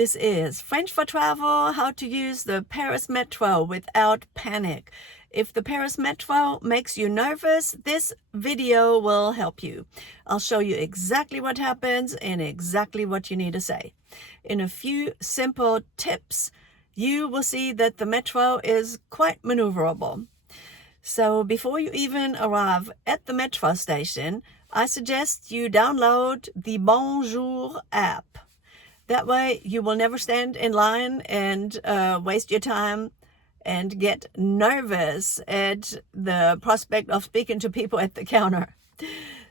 This is French for Travel, how to use the Paris Metro without panic. If the Paris Metro makes you nervous, this video will help you. I'll show you exactly what happens and exactly what you need to say. In a few simple tips, you will see that the Metro is quite maneuverable. So before you even arrive at the Metro station, I suggest you download the Bonjour app. That way you will never stand in line and waste your time and get nervous at the prospect of speaking to people at the counter.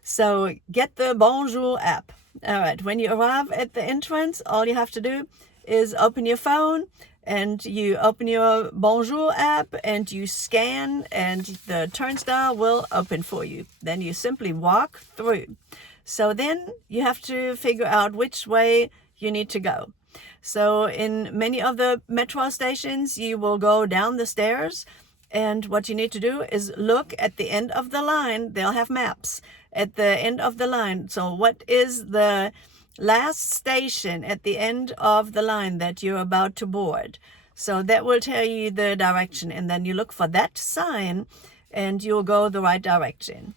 So get the Bonjour app. All right, when you arrive at the entrance, all you have to do is open your phone and you open your Bonjour app and you scan and the turnstile will open for you. Then you simply walk through. So then you have to figure out which way you need to go. So in many of the metro stations, you will go down the stairs, and what you need to do is look at the end of the line. They'll have maps at the end of the line. So what is the last station at the end of the line that you're about to board? So that will tell you the direction, and then you look for that sign and you'll go the right direction.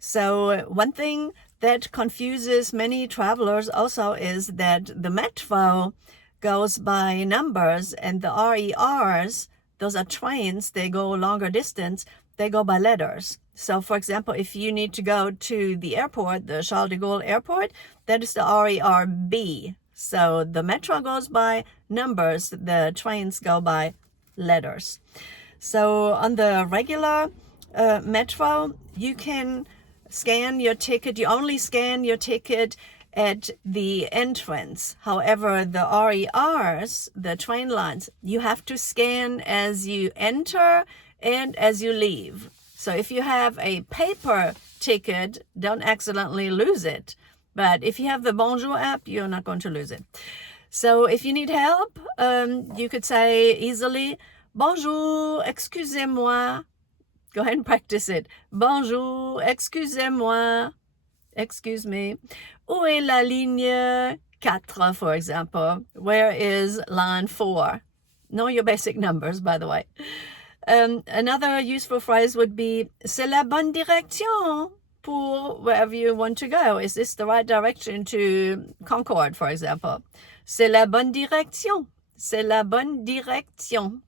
So one thing that confuses many travelers also is that the metro goes by numbers, and the RERs, those are trains, they go longer distance, they go by letters. So for example, if you need to go to the airport, the Charles de Gaulle airport, that is the RERB. So the metro goes by numbers, the trains go by letters. So on the regular metro, you can scan your ticket. You only scan your ticket at the entrance. However, the RERs, the train lines, you have to scan as you enter and as you leave. So if you have a paper ticket, don't accidentally lose it. But if you have the Bonjour app, you're not going to lose it. So if you need help, you could say easily, Bonjour, excusez-moi. Go ahead and practice it. Bonjour, excusez-moi. Excuse me. Où est la ligne 4, for example? Where is line 4? Know your basic numbers, by the way. Another useful phrase would be, c'est la bonne direction pour wherever you want to go. Is this the right direction to Concorde, for example? C'est la bonne direction. C'est la bonne direction.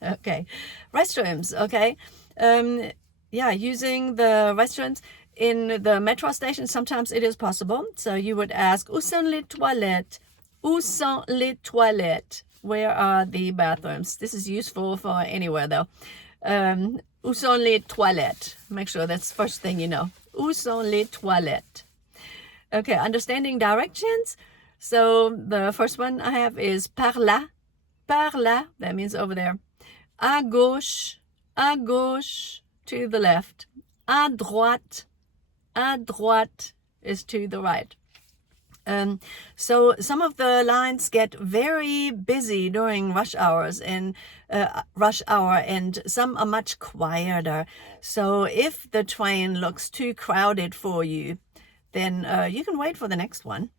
Okay. Restrooms, okay. Using the restrooms in the metro station, sometimes it is possible. So you would ask, où sont les toilettes? Où sont les toilettes? Where are the bathrooms? This is useful for anywhere, though. Où sont les toilettes? Make sure that's the first thing you know. Où sont les toilettes? Okay, understanding directions. So the first one I have is par là. Par là, that means over there. À gauche to the left. À droite is to the right. So some of the lines get very busy during rush hour, and some are much quieter. So if the train looks too crowded for you, then you can wait for the next one.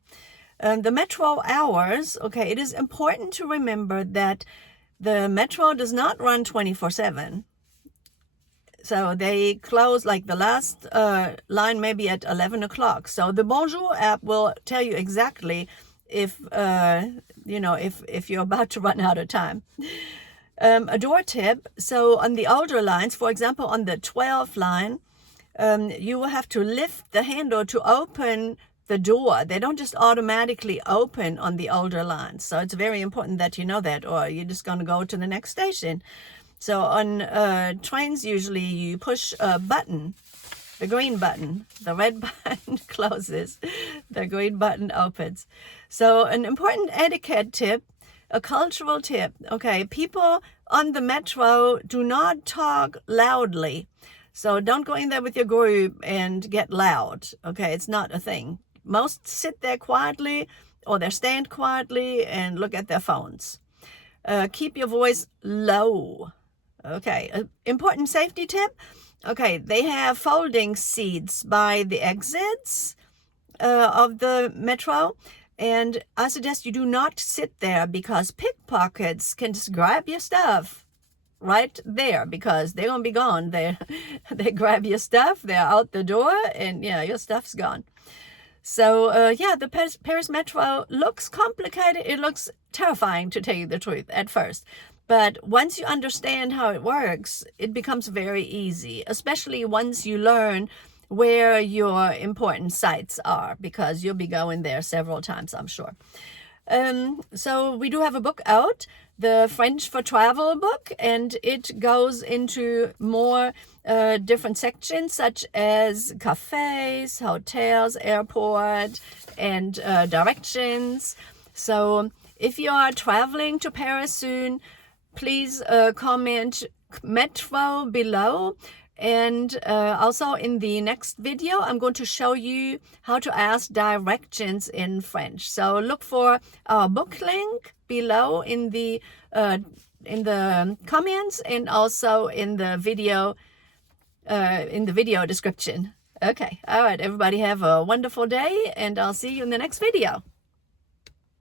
The metro hours, okay, it is important to remember that the metro does not run 24/7. So they close, like the last line maybe at 11 o'clock. So the Bonjour app will tell you exactly if you're about to run out of time. A door tip. So on the older lines, for example, on the 12 line, you will have to lift the handle to open the door. They don't just automatically open on the older lines. So it's very important that you know that, or you're just going to go to the next station. So on trains, usually you push a button, the green button. The red button closes, the green button opens. So an important etiquette tip, a cultural tip, okay, people on the metro do not talk loudly. So don't go in there with your group and get loud, okay? It's not a thing. Most sit there quietly, or they stand quietly and look at their phones. Keep your voice low. Okay, important safety tip. Okay, they have folding seats by the exits of the metro, And I suggest you do not sit there because pickpockets can just grab your stuff right there because they're gonna be gone. They grab your stuff, they're out the door, and yeah, your stuff's gone. So yeah, the Paris Metro looks complicated. It looks terrifying, to tell you the truth, at first. But once you understand how it works, it becomes very easy, especially once you learn where your important sites are, because you'll be going there several times, I'm sure. So we do have a book out, the French for Travel book, and it goes into more different sections such as cafes, hotels, airport, and directions. So if you are traveling to Paris soon, please comment Metro below. And also in the next video, I'm going to show you how to ask directions in French. So look for our book link below in the comments and also in the video description. Okay, all right, everybody have a wonderful day, and I'll see you in the next video.